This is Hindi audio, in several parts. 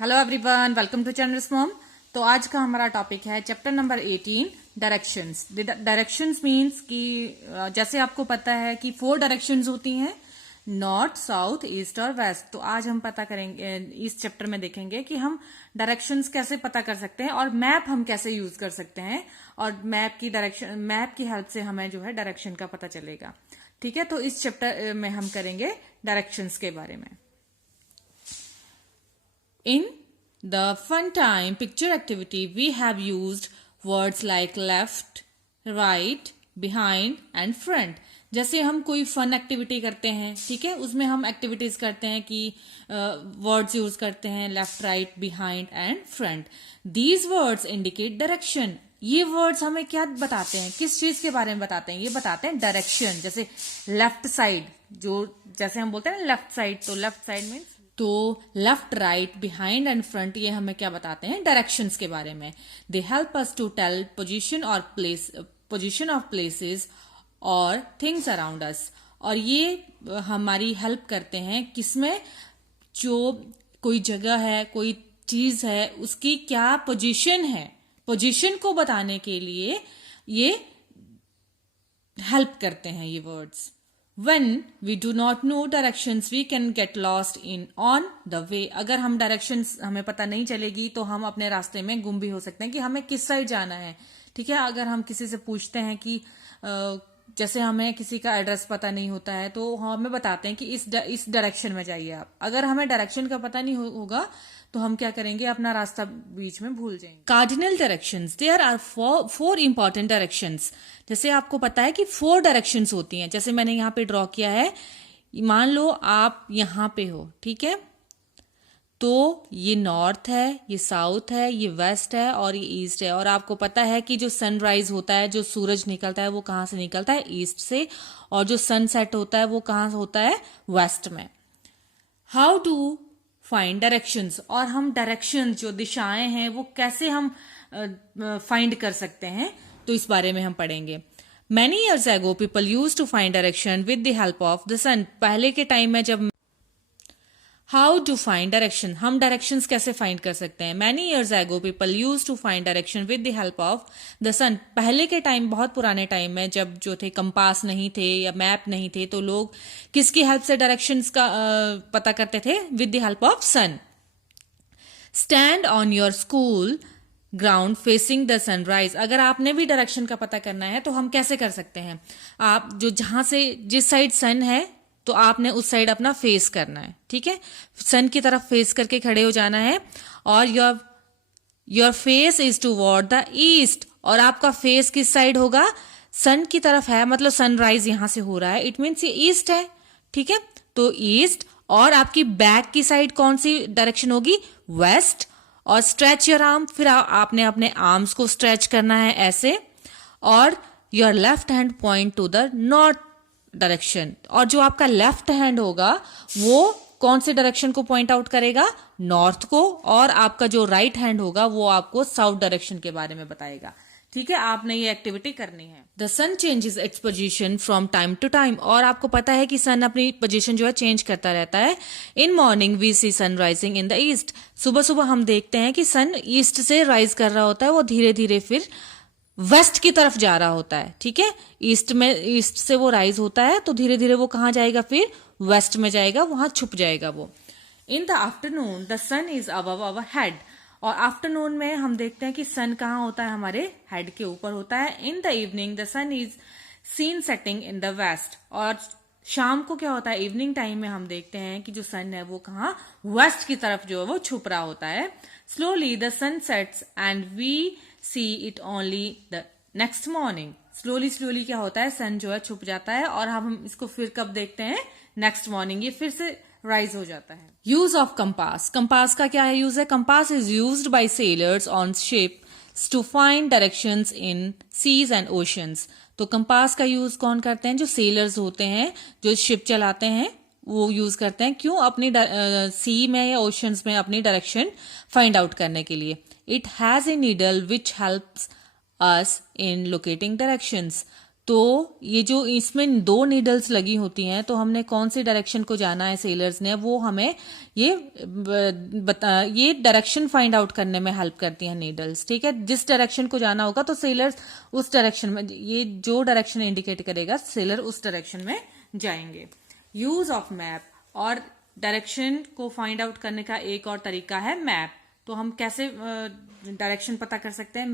Hello everyone, welcome to channel mom. तो आज का हमारा टॉपिक है chapter number 18 directions. Directions means कि जैसे आपको पता है कि 4 डायरेक्शंस होती हैं, नॉर्थ, साउथ, ईस्ट और वेस्ट। तो आज हम पता करेंगे, इस चैप्टर में देखेंगे कि हम डायरेक्शंस कैसे पता कर सकते हैं और मैप हम कैसे यूज कर सकते हैं, और मैप की हेल्प से हमें जो है डायरेक्शन का पता चलेगा। ठीक है, तो इस चैप्टर में हम करेंगे डायरेक्शंस के बारे में। In the fun time picture activity, we have used words like left, right, behind and front. जैसे हम कोई फन एक्टिविटी करते हैं, ठीक है, उसमें हम एक्टिविटीज करते हैं कि वर्ड्स यूज करते हैं left, right, behind and front. These words indicate direction. ये वर्ड्स हमें क्या बताते हैं, किस चीज के बारे में बताते हैं? ये बताते हैं डायरेक्शन। जैसे लेफ्ट साइड, जो जैसे हम बोलते हैं ना लेफ्ट साइड, तो लेफ्ट साइड मीन्स तो left, right, behind and front, ये हमें क्या बताते हैं? डायरेक्शंस के बारे में। They help us to tell position of places और थिंग्स अराउंड अस। और ये हमारी हेल्प करते हैं किसमें? जो कोई जगह है, कोई चीज है, उसकी क्या पोजीशन है, पोजीशन को बताने के लिए ये हेल्प करते हैं ये words. When we do not know directions, we can get lost on the way. अगर हम डायरेक्शंस हमें पता नहीं चलेगी तो हम अपने रास्ते में गुम भी हो सकते हैं कि हमें किस साइड जाना है। ठीक है, अगर हम किसी से पूछते हैं कि जैसे हमें किसी का एड्रेस पता नहीं होता है तो हमें बताते हैं कि इस डायरेक्शन में जाइए आप। अगर हमें डायरेक्शन का पता नहीं होगा तो हम क्या करेंगे? अपना रास्ता बीच में भूल जाएंगे। Cardinal directions, there are four important directions. जैसे आपको पता है कि 4 डायरेक्शंस होती हैं। जैसे मैंने यहाँ पे ड्रॉ किया है, मान लो आप यहाँ पे हो, ठीक है, तो ये नॉर्थ है, ये साउथ है, ये वेस्ट है और ये ईस्ट है। और आपको पता है कि जो सनराइज होता है, जो सूरज निकलता है, वो कहाँ से निकलता है? ईस्ट से। और जो सनसेट होता है वो कहाँ से होता है? वेस्ट में। हाउ टू फाइंड डायरेक्शंस, और हम डायरेक्शंस जो दिशाएं हैं वो कैसे हम फाइंड कर सकते हैं, तो इस बारे में हम पढ़ेंगे। Many years ago, people used to find direction with the help of the sun. पहले के टाइम में जब हाउ टू फाइंड डायरेक्शन, हम डायरेक्शंस कैसे फाइंड कर सकते हैं? Many years ago, people used to find direction with the help of the sun. पहले के टाइम, बहुत पुराने टाइम में जब जो थे कंपास नहीं थे या मैप नहीं थे, तो लोग किसकी हेल्प से डायरेक्शंस का पता करते थे? With the help of sun. Stand on your school ground facing the sunrise. अगर आपने भी डायरेक्शन का पता करना है तो हम कैसे कर सकते हैं? आप जो जहां से जिस साइड सन है तो आपने उस साइड अपना फेस करना है, ठीक है, सन की तरफ फेस करके खड़े हो जाना है। और your face is toward the east, और आपका फेस किस साइड होगा? सन की तरफ है, मतलब सनराइज यहां से हो रहा है, इट मीन्स ये ईस्ट है, ठीक है, तो ईस्ट। और आपकी बैक की साइड कौन सी डायरेक्शन होगी? वेस्ट। और स्ट्रेच योर आर्म, फिर आपने अपने आर्म्स को स्ट्रेच करना है ऐसे। और your left hand point two the north direction, और जो आपका लेफ्ट हैंड होगा वो कौन से डायरेक्शन को पॉइंट आउट करेगा? नॉर्थ को। और आपका जो राइट हैंड होगा वो आपको साउथ डायरेक्शन के बारे में बताएगा। ठीक है, आपने ये एक्टिविटी करनी है। The sun changes its position from time to time, और आपको पता है कि सन अपनी पोजीशन जो है चेंज करता रहता है। In morning we see sun rising in the east, सुबह सुबह हम देखते हैं कि सन ईस्ट से राइज कर रहा होता है, वो धीरे धीरे फिर वेस्ट की तरफ जा रहा होता है। ठीक है, ईस्ट से वो राइज होता है तो धीरे धीरे वो कहाँ जाएगा? फिर वेस्ट में जाएगा, वहां छुप जाएगा वो। In the afternoon the sun is above our head, और आफ्टरनून में हम देखते हैं कि सन कहाँ होता है? हमारे हेड के ऊपर होता है। In the evening the sun is seen setting in the west, और शाम को क्या होता है? इवनिंग टाइम में हम देखते हैं कि जो सन है वो कहाँ? वेस्ट की तरफ जो है वो छुप रहा होता है। Slowly the sun sets and we see it only the next morning. Slowly slowly क्या होता है? सन जो है छुप जाता है और हम इसको फिर कब देखते हैं? नेक्स्ट मॉर्निंग, ये फिर से राइज हो जाता है। यूज ऑफ कंपास, कंपास का क्या है यूज है? Compass is used by sailors on ships to find directions in seas and oceans. तो कंपास का यूज कौन करते हैं? जो सेलर्स होते हैं, जो शिप चलाते हैं, वो यूज करते हैं। क्यों? अपनी सी में या ओशंस में अपनी डायरेक्शन फाइंड आउट करने के लिए। It has a needle which helps us in locating directions. तो ये जो इसमें 2 नीडल्स लगी होती हैं, तो हमने कौन सी डायरेक्शन को जाना है सेलर्स ने, वो हमें ये डायरेक्शन फाइंड आउट करने में हेल्प करती हैं नीडल्स। ठीक है, जिस डायरेक्शन को जाना होगा तो सेलर्स उस डायरेक्शन में, ये जो डायरेक्शन इंडिकेट करेगा सेलर उस डायरेक्शन में जाएंगे। यूज ऑफ मैप, और डायरेक्शन को फाइंड आउट करने का एक और तरीका है मैप। तो हम कैसे डायरेक्शन पता कर सकते हैं?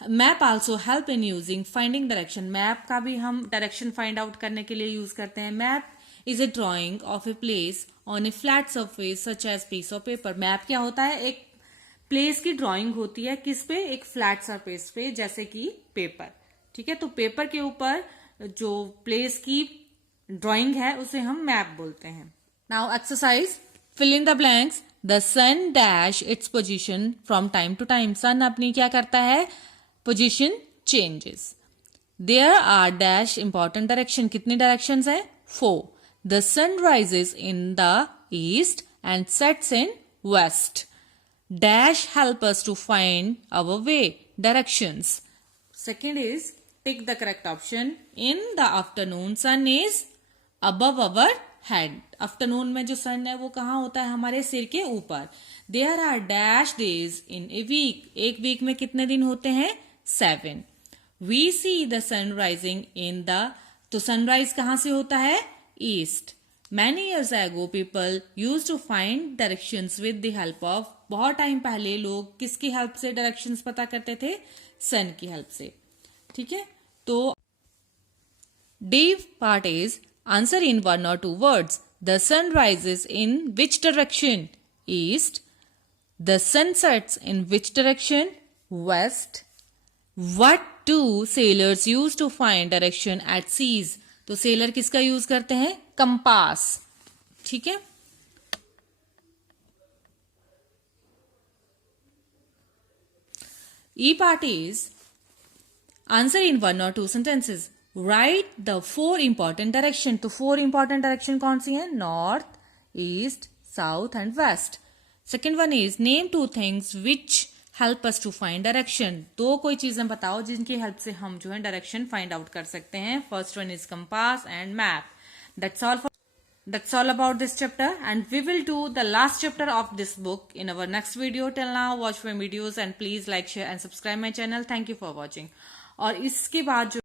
Map also help in using finding direction. Map का भी हम डायरेक्शन फाइंड आउट करने के लिए यूज करते हैं। Map is a drawing of a place on a flat surface such as piece of paper. Map क्या होता है? एक प्लेस की ड्रॉइंग होती है, किस पे? एक फ्लैट सरफेस पे, जैसे कि पेपर। ठीक है, तो पेपर के ऊपर जो प्लेस की ड्राइंग है उसे हम मैप बोलते हैं। Now exercise, fill in the blanks. The sun dash it's position from time to time. Sun अपनी क्या करता है? Position changes. There are dash important direction. कितनी डायरेक्शंस है? 4। The sun rises in the east and sets in west. Dash help us to find our way. Directions. Second is, take the correct option. In the afternoon, sun is above our head. Afternoon में जो सन है वो कहाँ होता है? हमारे सिर के ऊपर। There are dash days in a week. एक वीक में कितने दिन होते हैं? 7. We see the sun rising in the, तो सनराइज कहाँ से होता है? East. Many years ago, people used to find directions with the help of, बहुत टाइम पहले लोग किसकी हेल्प से डायरेक्शंस पता करते थे? सन की हेल्प से। ठीक है, तो D part is answer in 1 or 2 words. The sun rises in which direction? East. The sun sets in which direction? West. What do sailors use to find direction at seas? तो सेलर किसका यूज करते हैं? कंपास। ठीक है, E part is answer in 1 or 2 sentences. Write the 4 important direction. तो 4 important direction कौन सी हैं? North, east, south and west. Second one is name 2 things which help us to find direction. 2 कोई चीजें बताओ जिनकी हेल्प से हम जो है डायरेक्शन फाइंड आउट कर सकते हैं. First one is compass and map. That's all about this chapter, and we will do the last chapter of this book in our next video. Till now, watch my videos and please like, share and subscribe my channel. Thank you for watching. और इसके बाद जो